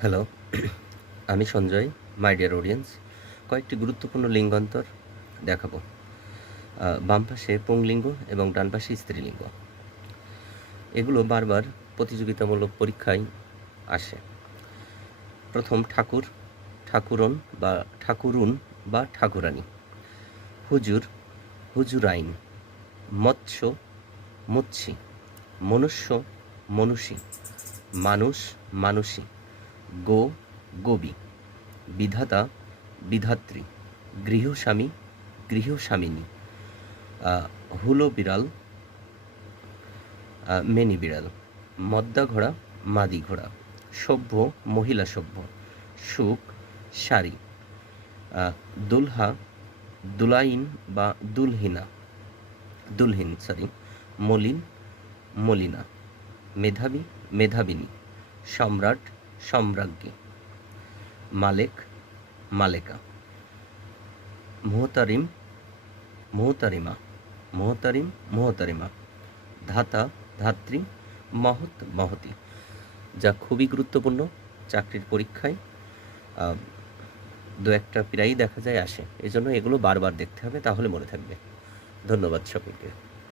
Hello, আমি Sanjay. My dear audience, কয়েকটি গুরুত্বপূর্ণ লিঙ্গান্তর দেখাবো। বাম পাশে পুংলিঙ্গ এবং ডান পাশে স্ত্রীলিঙ্গ। এগুলো বারবার প্রতিযোগিতামূলক পরীক্ষায় আসে। প্রথম ঠাকুর, ঠাকুরন বা ঠাকুরুন বা ঠাকুরানী। হুজুর, হুজুরাইন। মৎস্য, মৎস্যি। মনুষ্য, মনুষী। মানুষ, মানুষী। গো, গোবী। বিধাতা, বিধাত্রী। গৃহস্বামী, গৃহস্বামিনী। হুলো বিড়াল, মেনি বিড়াল। মদ্দা ঘোড়া, মাদি ঘোড়া। সভ্য, মহিলা সভ্য। সুখ, শাড়ি। দুলহা, দুলাইন বা দুলহিন। মলিন, মলিনা। মেধাবী, মেধাবিনী। সম্রাট, সম্রাজ্ঞী। মালেক, মালেকা। মোহতারিম, মোহতারিমা। মোহতারিম, মোহতারিমা। ধাতা, ধাত্রী। মহৎ, মহতী। যা খুবই গুরুত্বপূর্ণ চাকরির পরীক্ষায়। দু একটা প্রায়ই দেখা যায় আসে, এজন্য এগুলো বারবার দেখতে হবে, তাহলে মনে থাকবে। ধন্যবাদ সকলকে।